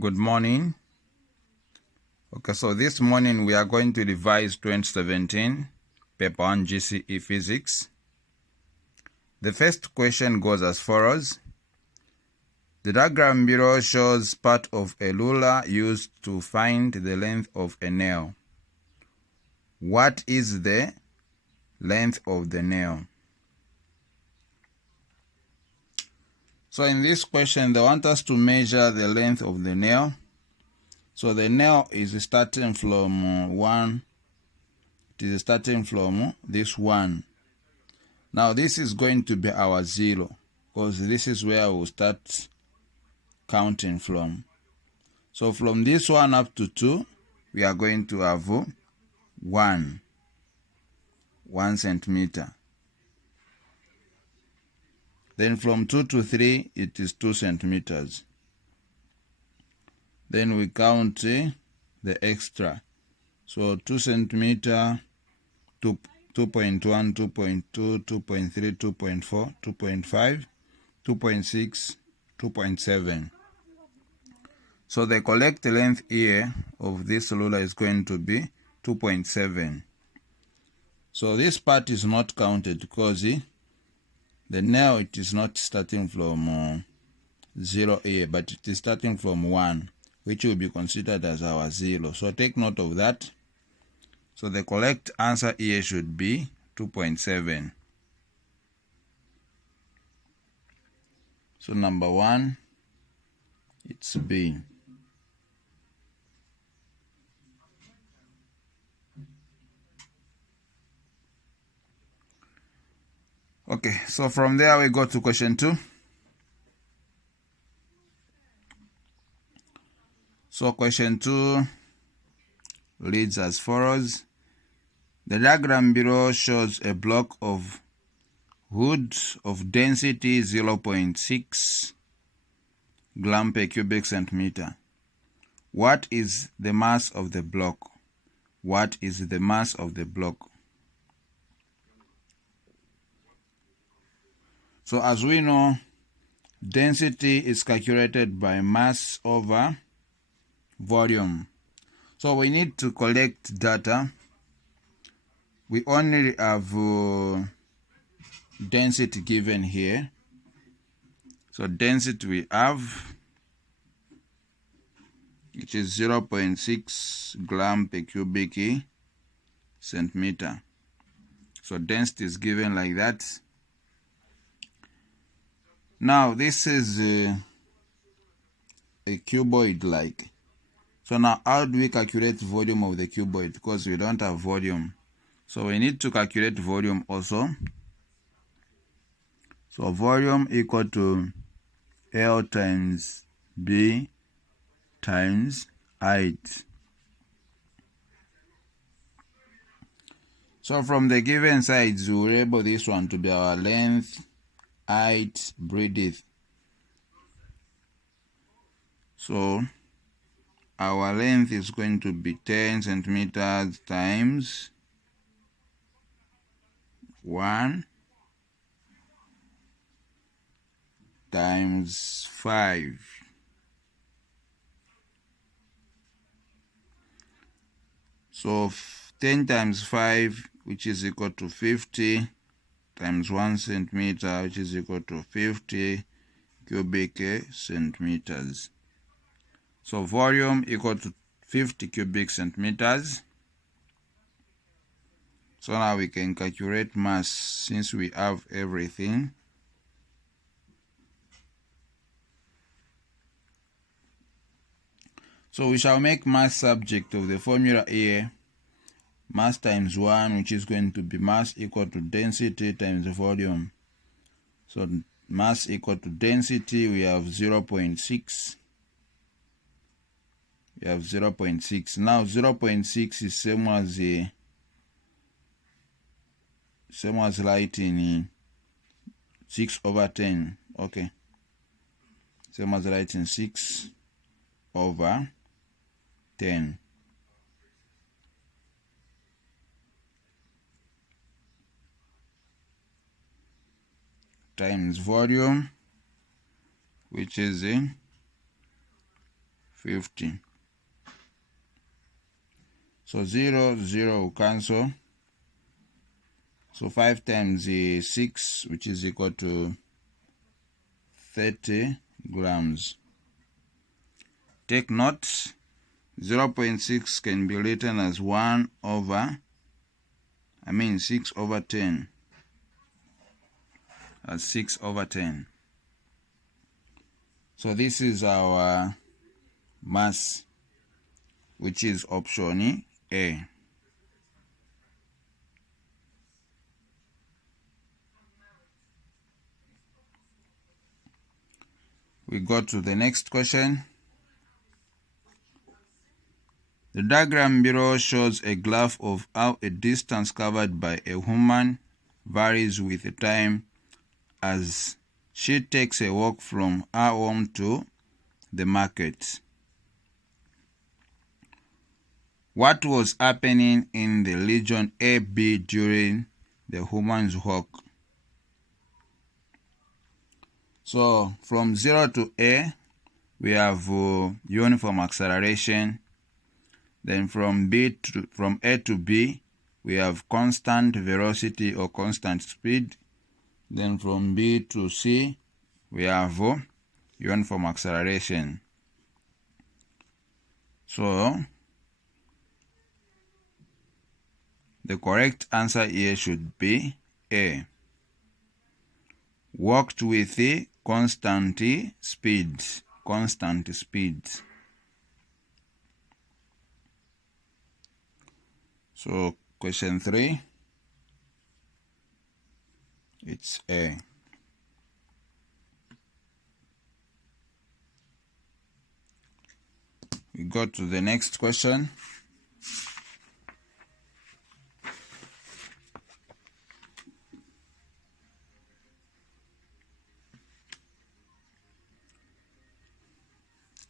Good morning. Okay, so this morning we are going to revise 2017 paper 1 Gce Physics. The first question goes as follows. The diagram below shows part of a ruler used to find the length of a nail. What is the length of the nail? So in this question, they want us to measure the length of the nail. So the nail is starting from this one. Now this is going to be our 0, because this is where we'll start counting from. So from this one up to 2, we are going to have 1 centimeter. Then from 2 to 3, it is 2 centimeters. Then we count the extra. So 2 centimeter, 2.1, 2.2, 2.3, 2.4, 2.5, 2.6, 2.7. So the correct length here of this ruler is going to be 2.7. So this part is not counted because the nail, it is not starting from 0 here, but it is starting from 1, which will be considered as our 0. So take note of that. So the correct answer here should be 2.7. So number 1, it's B. Okay, so from there we go to question 2. So question 2 reads as follows. The diagram below shows a block of wood of density 0.6 gram per cubic centimeter. What is the mass of the block? What is the mass of the block? So as we know, density is calculated by mass over volume. So we need to collect data. We only have density given here. So density we have, which is 0.6 gram per cubic centimeter. So density is given like that. Now this is a cuboid like. So now how do we calculate volume of the cuboid? Because we don't have volume. So we need to calculate volume also. So volume equal to L times B times height. So from the given sides, we will label this one to be our length, height, breadth. So our length is going to be 10 centimeters times 1 times 5. So 10 times 5, which is equal to 50, times 1 centimeter, which is equal to 50 cubic centimeters. So volume equal to 50 cubic centimeters. So now we can calculate mass since we have everything. So we shall make mass subject of the formula here. Mass times 1, which is going to be mass equal to density times volume. So mass equal to density, we have 0.6. We have 0.6. Now 0.6 is same as writing 6 over 10. Okay. Same as writing 6 over 10. Times volume, which is 50. So 0, 0 will cancel. So 5 times 6, which is equal to 30 grams. Take note, 0.6 can be written as 6 over 10. As 6 over 10. So this is our mass, which is option A. We go to the next question. The diagram below shows a graph of how a distance covered by a woman varies with the time as she takes a walk from her home to the market. What was happening in the region AB during the woman's walk? So from 0 to A, we have uniform acceleration. Then from A to B, we have constant velocity or constant speed. Then from B to C, we have uniform acceleration. So the correct answer here should be A. Walked with the constant speed. Constant speed. So question 3, it's A. We go to the next question.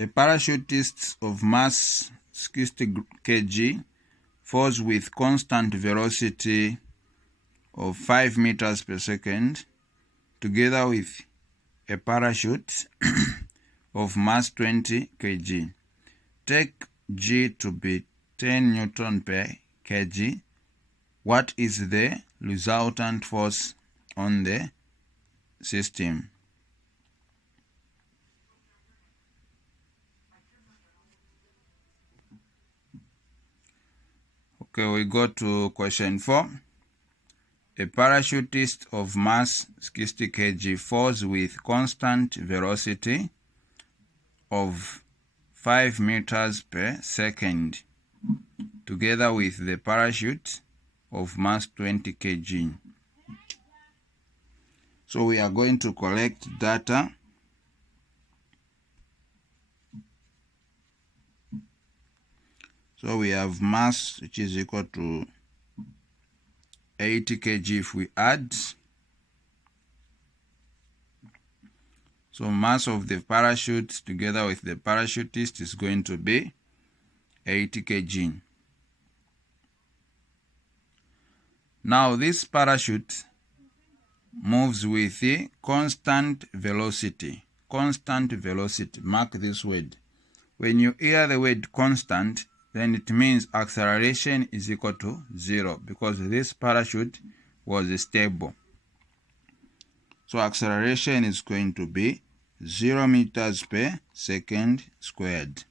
A parachutist of mass 60 kg falls with constant velocity of 5 meters per second together with a parachute of mass 20 kg. Take G to be 10 Newton per kg. What is the resultant force on the system? Okay, we go to question 4. A parachutist of mass 60 kg falls with constant velocity of 5 meters per second together with the parachute of mass 20 kg. So we are going to collect data. So we have mass, which is equal to 80 kg if we add. So mass of the parachute together with the parachutist is going to be 80 kg. Now this parachute moves with a constant velocity. Constant velocity. Mark this word. When you hear the word constant, then it means acceleration is equal to 0 because this parachute was stable. So acceleration is going to be 0 meters per second squared.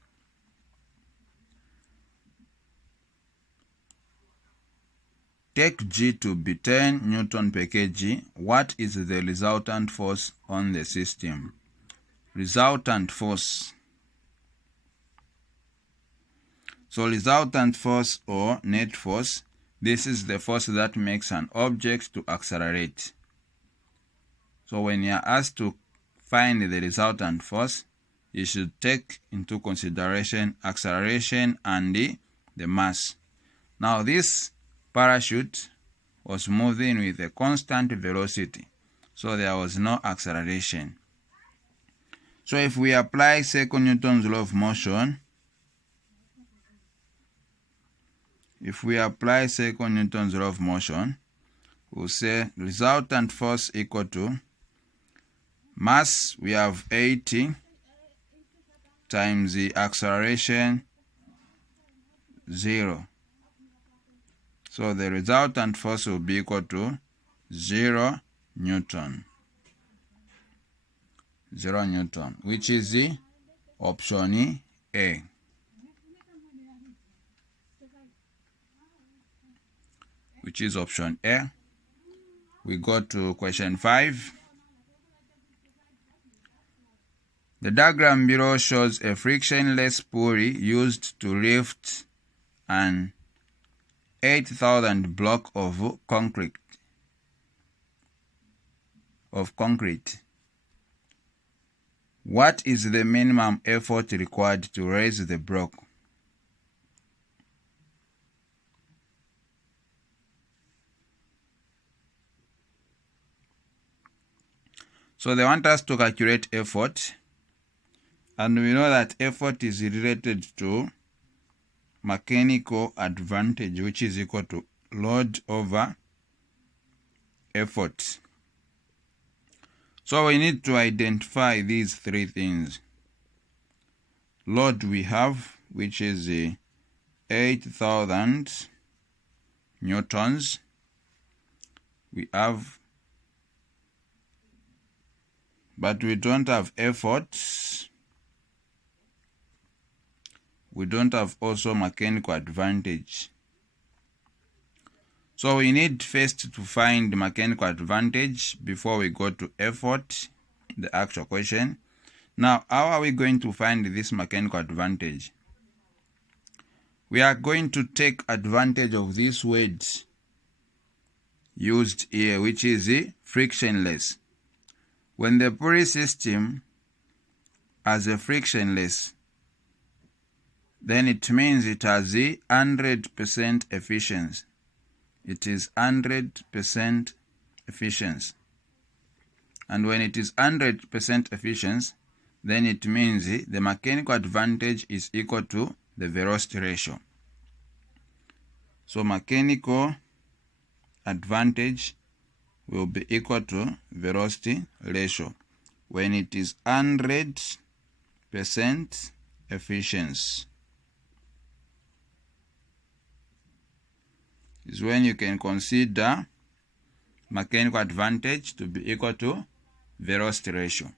Take G to be 10 Newton per kg. What is the resultant force on the system? Resultant force. So resultant force or net force, this is the force that makes an object to accelerate. So when you are asked to find the resultant force, you should take into consideration acceleration and the mass. Now this parachute was moving with a constant velocity, so there was no acceleration. So if we apply second Newton's law of motion, we'll say resultant force equal to mass, we have 80, times the acceleration 0. So the resultant force will be equal to 0 Newton. 0 Newton, which is the option A. Which is option A. We go to question 5. The diagram below shows a frictionless pulley used to lift an 8,000 block of concrete. What is the minimum effort required to raise the block? So they want us to calculate effort, and we know that effort is related to mechanical advantage, which is equal to load over effort. So we need to identify these three things. Load we have, which is 8,000 newtons. We have, but we don't have effort. We don't have also mechanical advantage. So we need first to find the mechanical advantage before we go to effort, the actual question. Now, how are we going to find this mechanical advantage? We are going to take advantage of this word used here, which is frictionless. When the pulley system has a frictionless, then it means it has 100% efficiency. It is 100% efficiency. And when it is 100% efficiency, then it means the mechanical advantage is equal to the velocity ratio. So mechanical advantage will be equal to velocity ratio when it is 100% efficiency. Is when you can consider mechanical advantage to be equal to velocity ratio.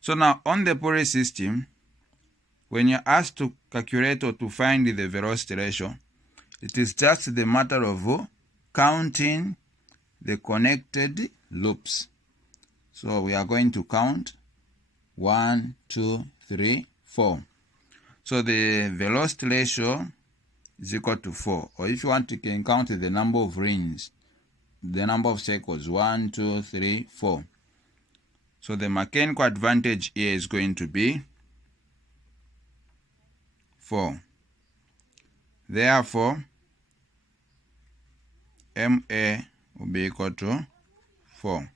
So now on the pulley system, when you're asked to calculate or to find the velocity ratio, it is just the matter of counting the connected loops. So we are going to count 1, 2, 3, 4. So the velocity ratio is equal to 4. Or if you want, you can count the number of rings, the number of circles, 1, 2, 3, 4. So the mechanical advantage here is going to be 4. Therefore, MA will be equal to 4.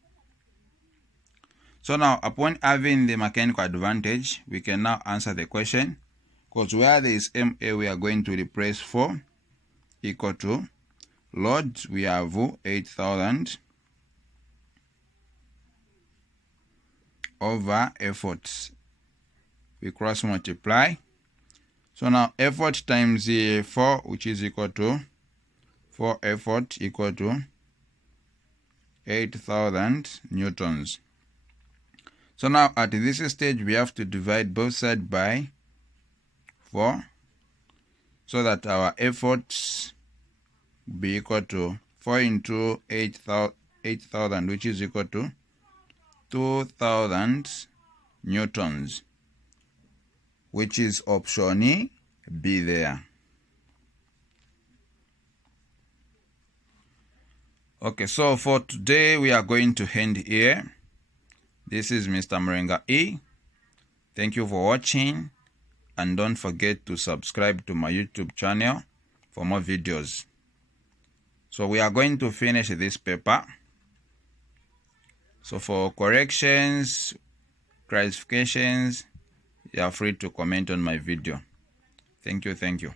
So now, upon having the mechanical advantage, we can now answer the question, because where there is MA, we are going to replace 4 equal to load, we have 8,000 over effort. We cross multiply. So now effort times 4, which is equal to 4 effort equal to 8,000 newtons. So now at this stage, we have to divide both sides by 4, so that our efforts be equal to 4 into 8,000, which is equal to 2,000 newtons, which is option B there. Okay, so for today, we are going to end here. This is Mr. Mrenga E. Thank you for watching, and don't forget to subscribe to my YouTube channel for more videos. So we are going to finish this paper. So for corrections, clarifications, you are free to comment on my video. Thank you.